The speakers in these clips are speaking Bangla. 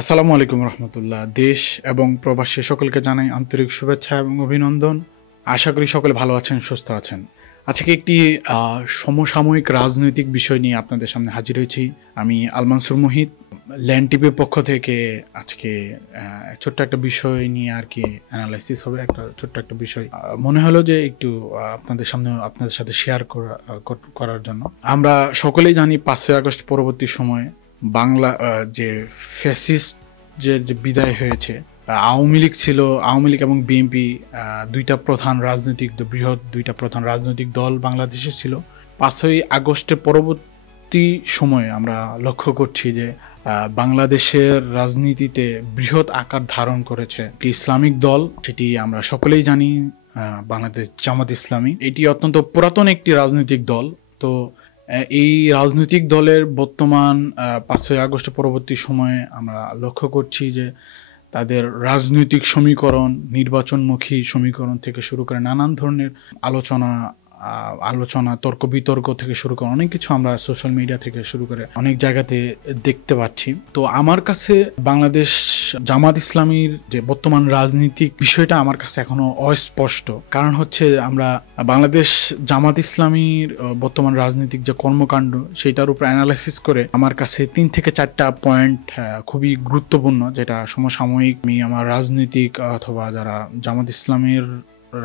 আসসালামু আলাইকুম রহমতুল্লাহ। দেশ এবং প্রবাসী সকলকে জানাই আন্তরিক শুভেচ্ছা এবং অভিনন্দন। আশা করি সকলে ভালো আছেন, সুস্থ আছেন। আজকে একটি সমসাময়িক রাজনৈতিক বিষয় নিয়ে আপনাদের সামনে হাজির হয়েছি। আমি আল মানসুর মুহিত, ল্যান্ড টিভির পক্ষ থেকে আজকে ছোট্ট একটা বিষয় নিয়ে আর কি অ্যানালাইসিস হবে। ছোট্ট একটা বিষয় মনে হলো যে একটু আপনাদের সাথে শেয়ার করার জন্য। আমরা সকলেই জানি 5ই আগস্ট পরবর্তী সময়ে বাংলা যে ফ্যাসিস্ট যে বিদায় হয়েছে, আওয়ামী লীগ ছিল, আওয়ামী লীগ এবং বিএনপি বৃহৎ দুইটা প্রধান রাজনৈতিক দল বাংলাদেশে ছিল। 5ই আগস্টের পরবর্তী সময়ে আমরা লক্ষ্য করছি যে বাংলাদেশের রাজনীতিতে বৃহৎ আকার ধারণ করেছে একটি ইসলামিক দল, সেটি আমরা সকলেই জানি, বাংলাদেশ জামাত ইসলামী। এটি অত্যন্ত পুরাতন একটি রাজনৈতিক দল। তো এই রাজনৈতিক দলের বর্তমান 5ই আগস্ট পরবর্তী সময়ে আমরা লক্ষ্য করছি যে তাদের রাজনৈতিক সমীকরণ, নির্বাচনমুখী সমীকরণ থেকে শুরু করে নানান ধরনের আলোচনা তর্ক বিতর্ক থেকে শুরু করে অনেক কিছু আমরা সোশ্যাল মিডিয়া থেকে শুরু করে অনেক জায়গাতে দেখতে পাচ্ছি। তো আমার কাছে বাংলাদেশ জামাত ইসলামীর যে বর্তমান রাজনীতিক বিষয়টা আমার কাছে এখনো অস্পষ্ট। কারণ হচ্ছে আমরা বাংলাদেশ জামাত ইসলামীর বর্তমান রাজনীতিক যে কর্মকাণ্ড সেটার উপর অ্যানালাইসিস করে আমার কাছে 3 থেকে 4টা পয়েন্ট খুবই গুরুত্বপূর্ণ, যেটা সমসাময়িক আমার রাজনীতিক অথবা যারা জামাত ইসলামের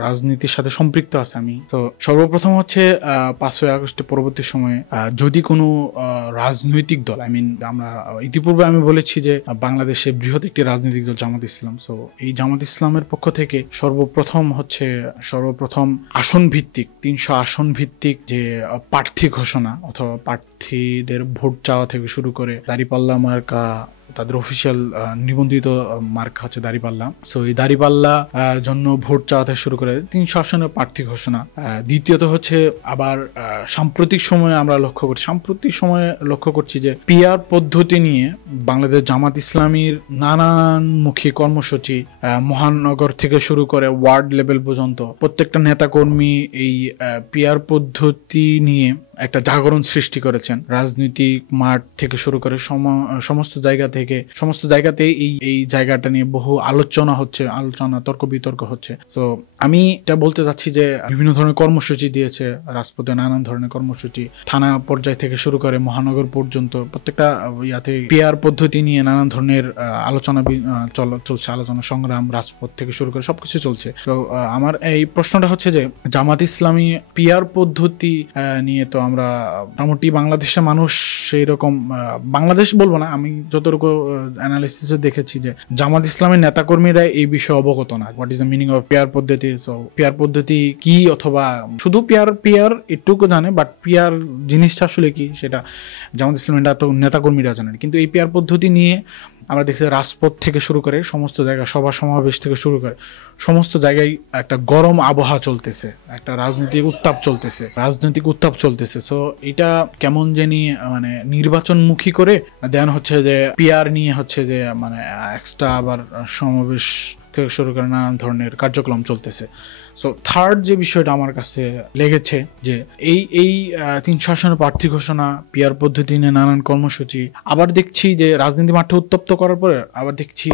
রাজনীতির সাথে সম্পৃক্ত আছে। আমি তো সর্বপ্রথম হচ্ছে 5ই আগস্টের পরবর্তী সময়ে যদি কোনো রাজনৈতিক দল, আমরা ইতিপূর্বে আমি বলেছি যে বাংলাদেশে বৃহৎ একটি রাজনৈতিক দল জামাত ইসলাম। সো এই জামাত ইসলামের পক্ষ থেকে সর্বপ্রথম আসন ভিত্তিক 300 আসন ভিত্তিক যে প্রার্থী ঘোষণা অথবা প্রার্থীদের ভোট চাওয়া থেকে শুরু করে দাঁড়িপাল্লা মার্কা, তাদের অফিসিয়াল নিবন্ধিত মার্কা হচ্ছে দাঁড়িপাল্লা। সো এই দাঁড়িপাল্লা জন্য ভোট চাওয়া থেকে শুরু করে 300 আসনের প্রার্থী ঘোষণা। দ্বিতীয়ত হচ্ছে আবার সাম্প্রতিক সময়ে লক্ষ্য করছি যে পিআর পদ্ধতি নিয়ে বাংলাদেশ জামাত ইসলামীর নানানমুখী কর্মসূচি, মহানগর থেকে শুরু করে ওয়ার্ড লেভেল পর্যন্ত প্রত্যেকটা নেতাকর্মী এই পিআর পদ্ধতি নিয়ে একটা জাগরণ সৃষ্টি করেছেন। রাজনৈতিক মাঠ থেকে শুরু করে সমস্ত জায়গাতে এই জায়গাটা নিয়ে বহু আলোচনা তর্ক বিতর্ক হচ্ছে। তো আমি এটা বলতে চাচ্ছি যে বিভিন্ন ধরনের কর্মসূচি দিয়েছে, রাজপথে নানান ধরনের কর্মসূচি, থানা পর্যায় থেকে শুরু করে মহানগর পর্যন্ত প্রত্যেকটা ইয়াতে পিআর পদ্ধতি নিয়ে নানান ধরনের আলোচনা সংগ্রাম, রাজপথ থেকে শুরু করে সবকিছু চলছে। তো আমার এই প্রশ্নটা হচ্ছে যে জামাত ইসলামী পিআর পদ্ধতি নিয়ে তো আমরা মোটামুটি বাংলাদেশের মানুষ সেই রকম, বাংলাদেশ বলবো না, আমি যতটুকু অ্যানালিসিসে দেখেছি যে জামাত ইসলামের নেতাকর্মীরা এই বিষয়ে অবগত না। What is the meaning of PR পদ্ধতি? সো পিআর পদ্ধতি কি, অথবা শুধু পিআর এটুকু জানে, বাট পিআর জিনিসটা আসলে কি সেটা জামাত ইসলামের নেতাকর্মীরা জানেন। কিন্তু এই পিআর পদ্ধতি নিয়ে আমরা দেখছি রাজপথ থেকে শুরু করে সমস্ত জায়গায়, সভা সমাবেশ থেকে শুরু করে সমস্ত জায়গায় একটা গরম আবহাওয়া চলতেছে, একটা রাজনৈতিক উত্তাপ চলতেছে। সো এটা কেমন জানি নির্বাচনমুখী করে দেন হচ্ছে যে পিআর নিয়ে হচ্ছে যে এক্সট্রা আবার সমাবেশ থেকে শুরু করে নানান ধরনের কার্যক্রম চলতেছে। সো থার্ড যে বিষয়টা আমার কাছে লেগেছে যে এই 300 আসনের প্রার্থী ঘোষণা, পিআর পদ্ধতি নিয়ে নানান কর্মসূচি, আবার দেখছি যে রাজনীতি মাঠে উত্তপ্ত করার পরে আবার দেখছি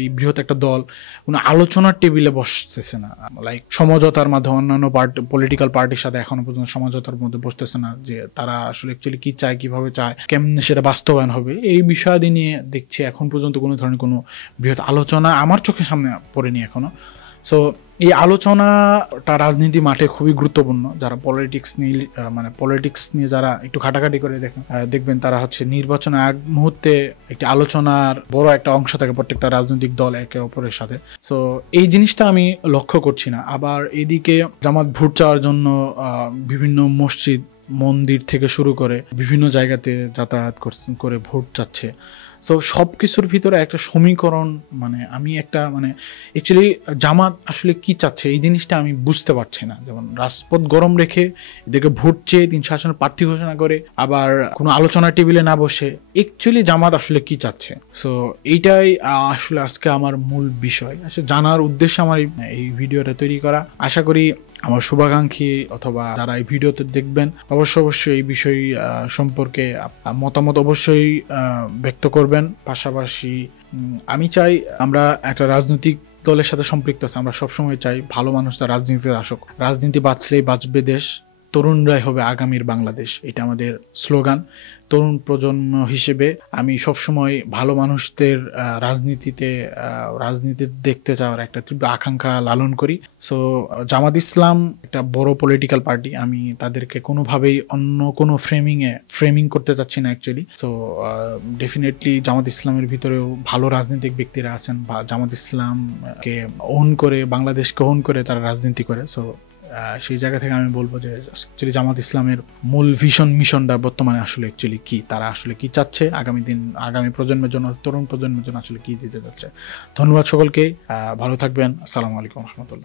এই বৃহৎ একটা দল কোনো আলোচনার টেবিলে বসতেছে না, লাইক সমঝোতার মাধ্যমে অন্যান্য পলিটিক্যাল পার্টির সাথে এখনো পর্যন্ত সমঝোতার মধ্যে বসতেছে না, যে তারা আসলে অ্যাকচুয়ালি কি চায়, কিভাবে চায়, কেমনে সেটা বাস্তবায়ন হবে, এই বিষয়াদি নিয়ে দেখছি এখন পর্যন্ত কোনো ধরনের কোনো বৃহৎ আলোচনা আমার চোখের সামনে পড়েনি এখনো। সো এই আলোচনাটা রাজনীতি মাঠে খুবই গুরুত্বপূর্ণ। যারা পলিটিক্স নিয়ে যারা একটু ঘাটাঘাটি করে দেখবেন তারা হচ্ছে নির্বাচনে এক মুহূর্তে একটি আলোচনার বড় একটা অংশ থাকে প্রত্যেকটা রাজনৈতিক দল একে অপরের সাথে। সো এই জিনিসটা আমি লক্ষ্য করছি না। আবার এদিকে জামাত ভোট চাওয়ার জন্য বিভিন্ন মসজিদ মন্দির থেকে শুরু করে বিভিন্ন জায়গাতে যাতায়াত করে ভোট চাচ্ছে। সো সব কিছুর ভিতরে একটা সমীকরণ, আমি একটা অ্যাকচুয়ালি জামাত আসলে কি চাচ্ছে এই জিনিসটা আমি বুঝতে পারছি না। যেমন রাজপথ গরম রেখে এদেরকে ভোট চেয়ে 300 আসনের প্রার্থী ঘোষণা করে আবার কোনো আলোচনা টেবিলে না বসে অ্যাকচুয়ালি জামাত আসলে কি চাচ্ছে। সো এইটাই আসলে আজকে আমার মূল বিষয়, আসলে জানার উদ্দেশ্যে আমার এই ভিডিওটা তৈরি করা। আশা করি আমার শুভাকাঙ্ক্ষী অথবা যারা এই ভিডিওতে দেখবেন অবশ্যই এই বিষয় সম্পর্কে মতামত অবশ্যই ব্যক্ত করবেন। পাশাপাশি আমি চাই আমরা একটা রাজনৈতিক দলের সাথে সম্পৃক্ত আছে, আমরা সবসময় চাই ভালো মানুষরা রাজনীতিতে আসুক। রাজনীতি বাঁচলেই বাঁচবে দেশ, তরুণরাই হবে আগামীর বাংলাদেশ, এটা আমাদের স্লোগান। তরুণ প্রজন্ম হিসেবে আমি সবসময় ভালো মানুষদের রাজনীতি দেখতে চাওয়ার একটা তীব্র আকাঙ্ক্ষা লালন করি। সো জামাত ইসলাম একটা বড় পলিটিক্যাল পার্টি, আমি তাদেরকে কোনোভাবেই অন্য কোনো ফ্রেমিং করতে চাচ্ছি না অ্যাকচুয়ালি। সো ডেফিনেটলি জামাত ইসলামের ভিতরেও ভালো রাজনৈতিক ব্যক্তিরা আছেন, বা জামাত ইসলামকে ওন করে, বাংলাদেশকে ওন করে তারা রাজনীতি করে। সো সেই জায়গা থেকে আমি বলবো যে অ্যাকচুয়ালি জামাত ইসলামের মূল মিশনটা বর্তমানে আসলে অ্যাকচুয়ালি কি, তারা আসলে কি চাচ্ছে আগামী প্রজন্মের জন্য, তরুণ প্রজন্মের জন্য আসলে কি দিতে যাচ্ছে। ধন্যবাদ সকলকে, ভালো থাকবেন। আসসালামু আলাইকুম রহমতুল্লাহ।